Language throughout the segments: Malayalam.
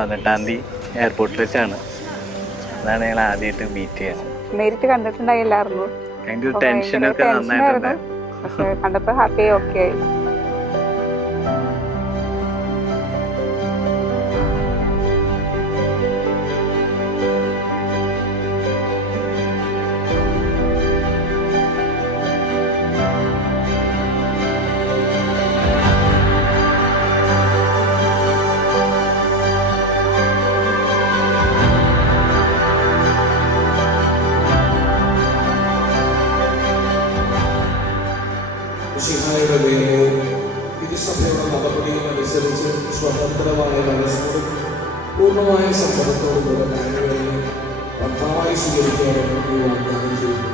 പതിനെട്ടാം എയർപോർട്ടിൽ വെച്ചാണ്. അതാണ് ഞങ്ങൾ ആദ്യമായിട്ട് മീറ്റ് ചെയ്യുന്നത്. നേരിട്ട് കണ്ടിട്ടുണ്ടായില്ലായിരുന്നു. ഭയങ്കര ടെൻഷനൊക്കെ നന്നായിട്ടുണ്ട്. പക്ഷെ കണ്ടപ്പോ ഹാപ്പി ഓക്കെ ആയി. മിശിഹായുടെ വേലയും തിരുസഭയുടെ നടപടിയും അനുസരിച്ച് സ്വതന്ത്രമായ മനസ്സോടും പൂർണ്ണമായ സമ്മതത്തോടും കൂടെ കാര്യങ്ങളെ ഭർത്താവായി സ്വീകരിക്കാമെന്ന് വാഗ്ദാനം ചെയ്യുന്നു.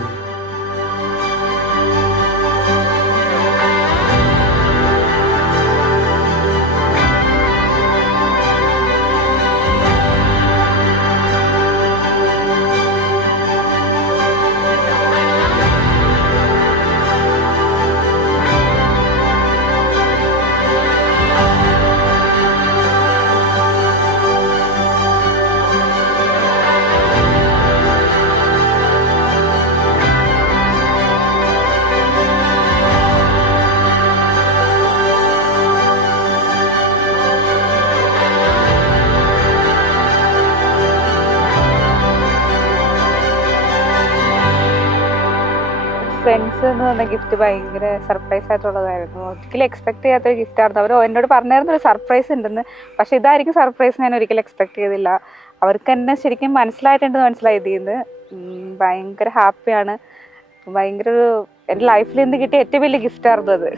ഫ്രണ്ട്സ് എന്ന് പറഞ്ഞ ഗിഫ്റ്റ് ഭയങ്കര സർപ്രൈസ് ആയിട്ടുള്ളതായിരുന്നു. ഒരിക്കലും എക്സ്പെക്ട് ചെയ്യാത്തൊരു ഗിഫ്റ്റ് ആയിരുന്നു. അവർ എന്നോട് പറഞ്ഞായിരുന്നു ഒരു സർപ്രൈസ് ഉണ്ടെന്ന്. പക്ഷെ ഇതായിരിക്കും സർപ്രൈസ് ഞാൻ ഒരിക്കലും എക്സ്പെക്ട് ചെയ്തില്ല. അവർക്ക് എന്നെ ശരിക്കും മനസ്സിലായിട്ടുണ്ടെന്ന് മനസ്സിലായി ഇതിന്ന്. ഭയങ്കര ഹാപ്പിയാണ്. ഭയങ്കര ഒരു എൻ്റെ ലൈഫിൽ നിന്ന് കിട്ടിയ ഏറ്റവും വലിയ ഗിഫ്റ്റ് ആയിരുന്നു അത്.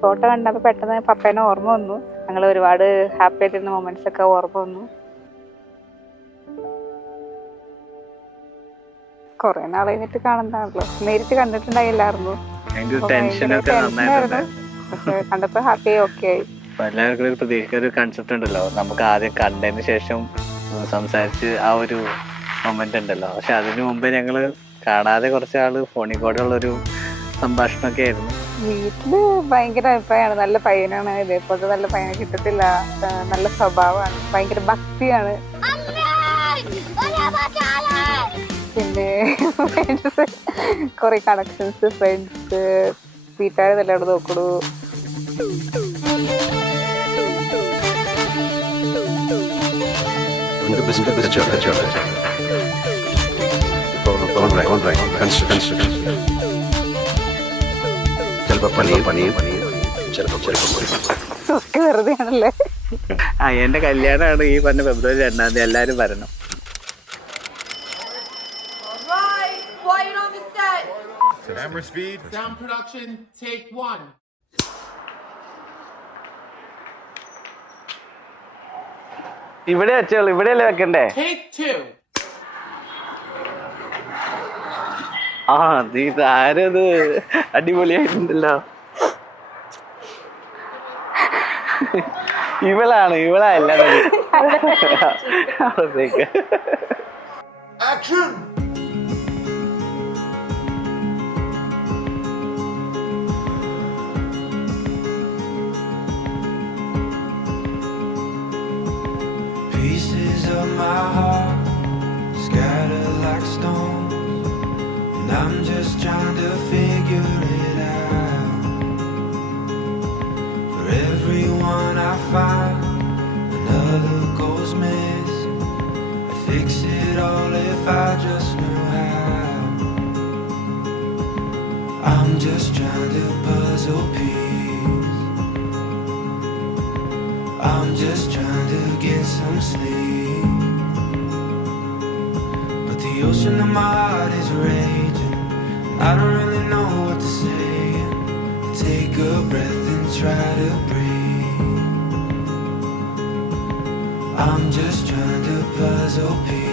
ഫോട്ടോ കണ്ടപ്പോൾ പെട്ടെന്ന് പപ്പേനെ ഓർമ്മ വന്നു. ഞങ്ങൾ ഒരുപാട് ഹാപ്പി ആയിട്ടിരുന്ന മൊമെന്റ്സ് ഒക്കെ ഓർമ്മ വന്നു. കൊറേ നാൾ കഴിഞ്ഞിട്ട് കാണുന്നതാണല്ലോ. നേരിട്ട് കണ്ടിട്ടുണ്ടായില്ലായിരുന്നു. പക്ഷെ കണ്ടപ്പോ ഹാപ്പി ഓക്കെ ആയി. എല്ലാവർക്കും ഒരു പ്രതീക്ഷിക്കുന്ന ഒരു കൺസെപ്റ്റ് ഉണ്ടല്ലോ, നമുക്ക് ആദ്യം കണ്ടതിന് ശേഷം സംസാരിച്ച് ആ ഒരു മൊമെന്റ് ഉണ്ടല്ലോ. പക്ഷെ അതിനു മുമ്പേ ഞങ്ങള് കാണാതെ കുറച്ചാള് ഫോണിൽ കൂടെ ഉള്ളൊരു സംഭാഷണമൊക്കെ ആയിരുന്നു. വീട്ടില് ഭയങ്കര അഭിപ്രായമാണ്. നല്ല പയ്യനാണ്, ഇതേപോലത്തെ നല്ല പയ്യനെ കിട്ടത്തില്ല, നല്ല സ്വഭാവമാണ്, ഭയങ്കര ഭക്തിയാണ്. പിന്നെ ഫ്രണ്ട്സ്, കുറെ കണക്ഷൻസ്, ഫ്രണ്ട്സ്, വീട്ടുകാരെ നല്ല അവിടെ നോക്കണു. വെറുതെ ആണല്ലേ. എന്റെ കല്യാണമാണ് ഈ പറഞ്ഞ ഫെബ്രുവരി 2 എല്ലാരും വരണം. Camera speed. Sound production. Take 1. ഇവിടെ വെച്ചോളൂ, ഇവിടെയല്ലേ വെക്കണ്ടേ? Take 2. ആ നീ ആരത് അടിപൊളിയായിട്ടുണ്ടല്ലോ. ഇവളാ എല്ലാം. Action. Pieces of my heart scattered like stones, and I'm just trying to figure it out. For everyone I find, another goes missing. I'd fix it all if I just knew how. I'm just trying to puzzle peace. I'm just just trying to get some sleep. But the ocean of my heart is raging. I don't really know what to say. Take a breath and try to breathe. I'm just trying to puzzle pieces